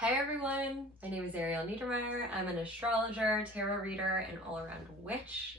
Hey everyone, my name is Ariel Neidermeier. I'm an astrologer, tarot reader, and all-around witch.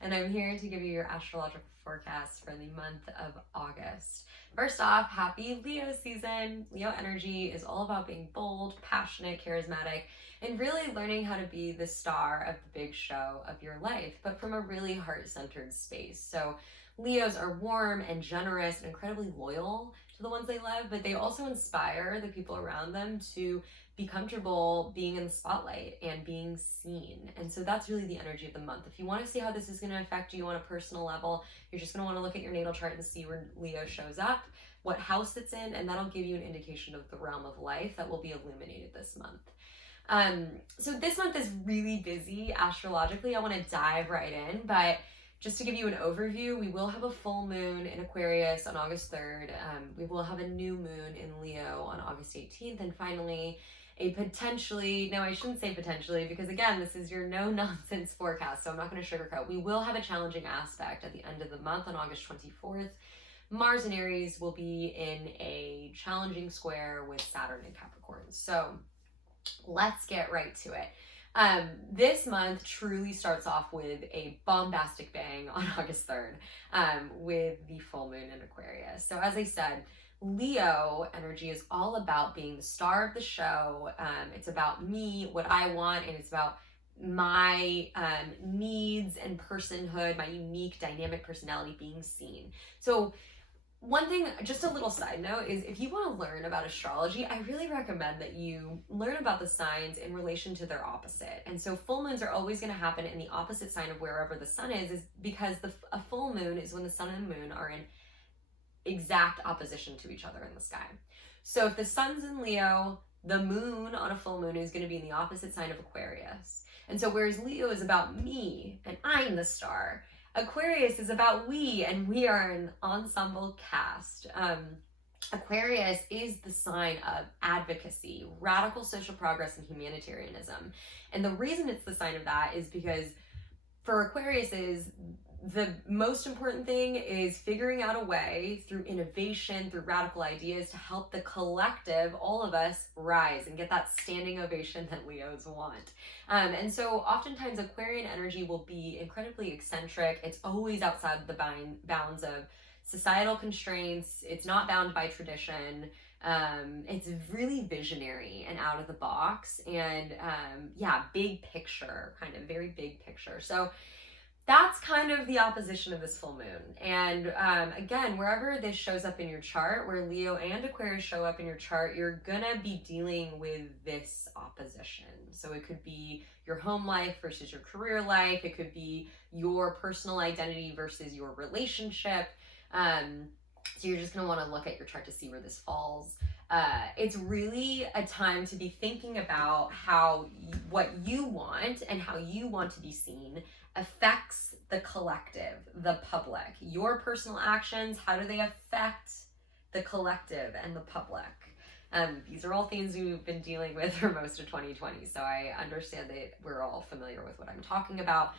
And I'm here to give you your astrological forecast for the month of August. First off, happy Leo season. Leo energy is all about being bold, passionate, charismatic, and really learning how to be the star of the big show of your life, but from a really heart-centered space. So Leos are warm and generous and incredibly loyal to the ones they love, but they also inspire the people around them to be comfortable being in the spotlight and being seen. And so that's really the energy of the month. If you want to see how this is going to affect you on a personal level, you're just going to want to look at your natal chart and see where Leo shows up, what house it's in, and that'll give you an indication of the realm of life that will be illuminated this month. So this month is really busy astrologically. I want to dive right in, but just to give you an overview, we will have a full moon in Aquarius on August 3rd. We will have a new moon in Leo on August 18th. And finally, a potentially, no, I shouldn't say potentially, because again, this is your no-nonsense forecast, so I'm not going to sugarcoat. We will have a challenging aspect at the end of the month on August 24th. Mars in Aries will be in a challenging square with Saturn in Capricorn. So let's get right to it. This month truly starts off with a bombastic bang on August 3rd with the full moon in Aquarius. So as I said, Leo energy is all about being the star of the show. It's about me, what I want, and it's about my needs and personhood, my unique dynamic personality being seen. So one thing, just a little side note, is if you want to learn about astrology, I really recommend that you learn about the signs in relation to their opposite. And so full moons are always going to happen in the opposite sign of wherever the sun is because a full moon is when the sun and the moon are in exact opposition to each other in the sky. So if the sun's in Leo, the moon on a full moon is going to be in the opposite sign of Aquarius. And so whereas Leo is about me and I'm the star, Aquarius is about we, and we are an ensemble cast. Aquarius is the sign of advocacy, radical social progress, and humanitarianism. And the reason it's the sign of that is because for Aquarius is the most important thing is figuring out a way through innovation, through radical ideas to help the collective, all of us, rise and get that standing ovation that Leos want. And so oftentimes Aquarian energy will be incredibly eccentric. It's always outside the bounds of societal constraints. It's not bound by tradition. It's really visionary and out of the box and big picture, kind of very big picture. So that's kind of the opposition of this full moon. And again, wherever this shows up in your chart, where Leo and Aquarius show up in your chart, you're gonna be dealing with this opposition. So it could be your home life versus your career life. It could be your personal identity versus your relationship. So you're just gonna wanna look at your chart to see where this falls. It's really a time to be thinking about how what you want and how you want to be seen affects the collective, the public. Your personal actions, how do they affect the collective and the public? These are all things we've been dealing with for most of 2020, so I understand that we're all familiar with what I'm talking about.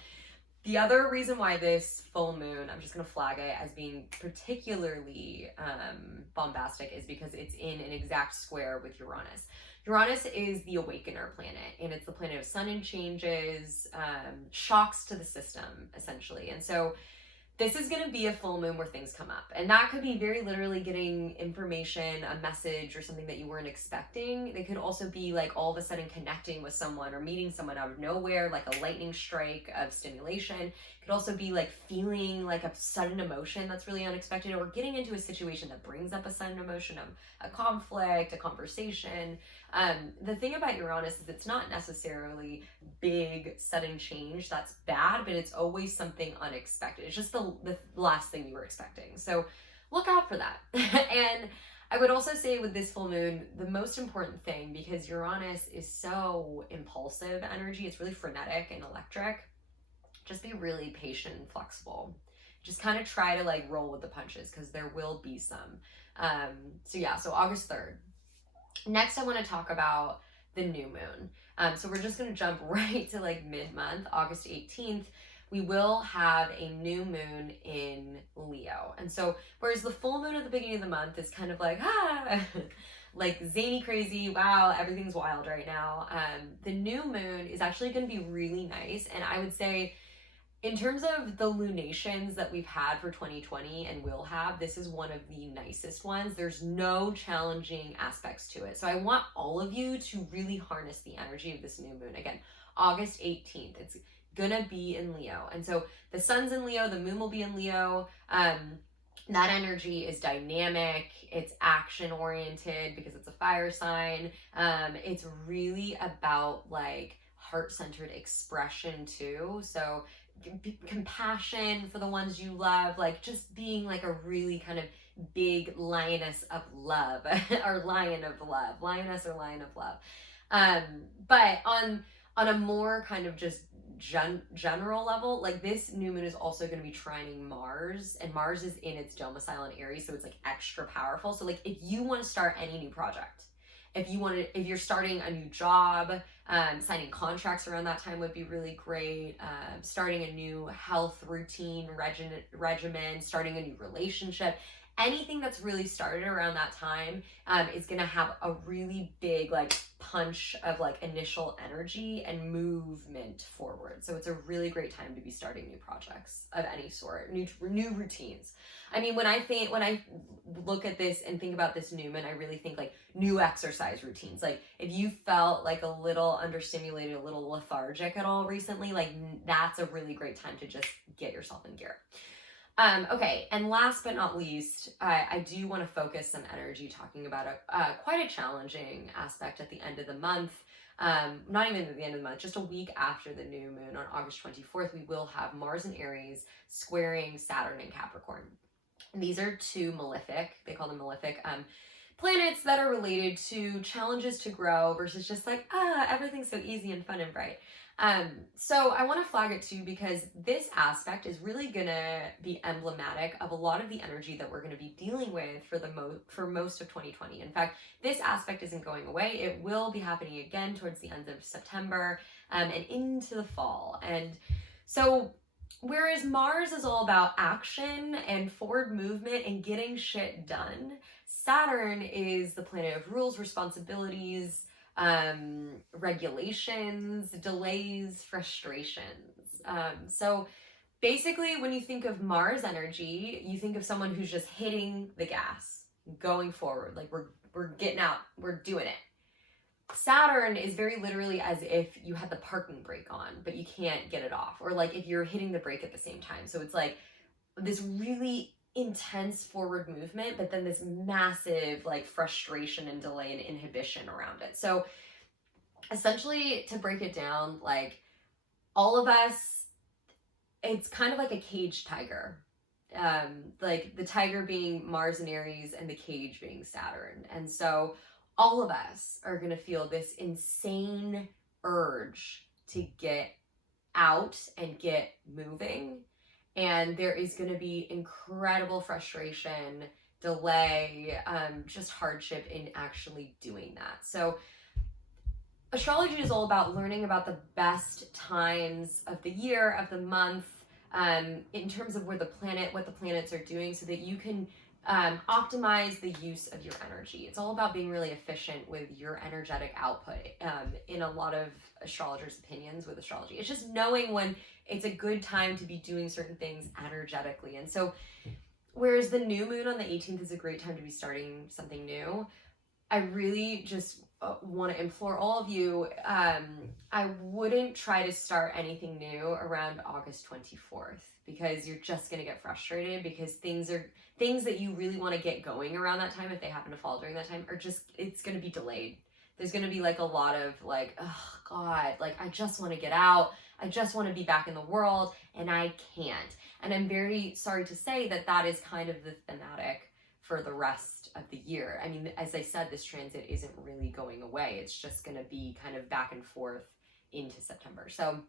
The other reason why this full moon, I'm just going to flag it as being particularly bombastic, is because it's in an exact square with Uranus. Uranus is the awakener planet, and it's the planet of sudden changes, shocks to the system, essentially. And so this is going to be a full moon where things come up. And that could be very literally getting information, a message, or something that you weren't expecting. It could also be like all of a sudden connecting with someone or meeting someone out of nowhere, like a lightning strike of stimulation. It could also be like feeling like a sudden emotion that's really unexpected, or getting into a situation that brings up a sudden emotion of a conflict, a conversation. The thing about Uranus is it's not necessarily big sudden change that's bad, but it's always something unexpected. It's just the last thing you were expecting. So look out for that. And I would also say with this full moon, the most important thing, because Uranus is so impulsive energy, it's really frenetic and electric, just be really patient and flexible. Just kind of try to like roll with the punches, because there will be some. So August 3rd. Next, I want to talk about the new moon. So we're just going to jump right to like mid-month, August 18th. We will have a new moon in Leo. And so, whereas the full moon at the beginning of the month is kind of like, like zany crazy, wow, everything's wild right now. The new moon is actually going to be really nice. And I would say, in terms of the lunations that we've had for 2020 and will have, this is one of the nicest ones. There's no challenging aspects to it. So I want all of you to really harness the energy of this new moon. Again, August 18th, it's gonna be in Leo. And so the sun's in Leo, the moon will be in Leo. That energy is dynamic, it's action oriented because it's a fire sign. It's really about like heart-centered expression too. So compassion for the ones you love, like just being like a really kind of big lioness of love or lion of love, lioness or lion of love. But on a more kind of just general level, like this new moon is also going to be trining Mars, and Mars is in its domicile in Aries, so it's like extra powerful. So like if you want to start any new project, if you're starting a new job, signing contracts around that time would be really great. Starting a new health routine regimen, starting a new relationship, anything that's really started around that time is going to have a really big like punch of like initial energy and movement forward. So it's a really great time to be starting new projects of any sort, new routines. I mean, when I look at this and think about this new moon, I really think like new exercise routines. Like if you felt like a little understimulated, a little lethargic at all recently, like that's a really great time to just get yourself in gear. Okay, and last but not least, I do want to focus some energy talking about quite a challenging aspect at the end of the month. Not even at the end of the month, just a week after the new moon on August 24th, we will have Mars in Aries squaring Saturn in Capricorn. And these are two malefic, they call them malefic, planets that are related to challenges to grow versus just like, everything's so easy and fun and bright. So I want to flag it too, because this aspect is really gonna be emblematic of a lot of the energy that we're gonna be dealing with for most of 2020. In fact, this aspect isn't going away. It will be happening again towards the end of September, and into the fall. And so whereas Mars is all about action and forward movement and getting shit done, Saturn is the planet of rules, responsibilities, regulations, delays, frustrations. So basically, when you think of Mars energy, you think of someone who's just hitting the gas, going forward, like we're getting out, we're doing it. Saturn is very literally as if you had the parking brake on, but you can't get it off, or like if you're hitting the brake at the same time. So it's like this really intense forward movement, but then this massive like frustration and delay and inhibition around it. So essentially, to break it down, like all of us, it's kind of like a caged tiger. Like the tiger being Mars and Aries and the cage being Saturn. And so all of us are going to feel this insane urge to get out and get moving. And there is going to be incredible frustration, delay, just hardship in actually doing that. So astrology is all about learning about the best times of the year, of the month, in terms of what the planets are doing, so that you can optimize the use of your energy. It's all about being really efficient with your energetic output. In a lot of astrologers' opinions with astrology, it's just knowing when it's a good time to be doing certain things energetically. And so whereas the new moon on the 18th is a great time to be starting something new, I really just want to implore all of you, I wouldn't try to start anything new around August 24th, because you're just going to get frustrated, because things that you really want to get going around that time, if they happen to fall during that time, it's going to be delayed. There's going to be like a lot of like, oh God, like I just want to get out. I just want to be back in the world, and I can't. And I'm very sorry to say that is kind of the thematic for the rest of the year. I mean, as I said, this transit isn't really going away. It's just going to be kind of back and forth into September. So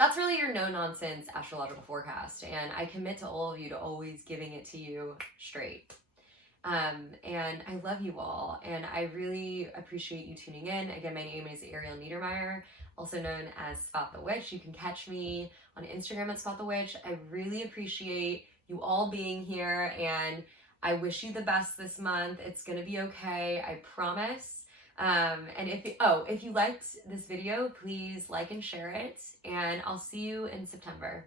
that's really your no-nonsense astrological forecast. And I commit to all of you to always giving it to you straight. And I love you all. And I really appreciate you tuning in. Again, my name is Ariel Neidermeier, also known as Spot the Witch. You can catch me on Instagram at Spot the Witch. I really appreciate you all being here. And I wish you the best this month. It's gonna be okay, I promise. And if you liked this video, please like and share it, and I'll see you in September.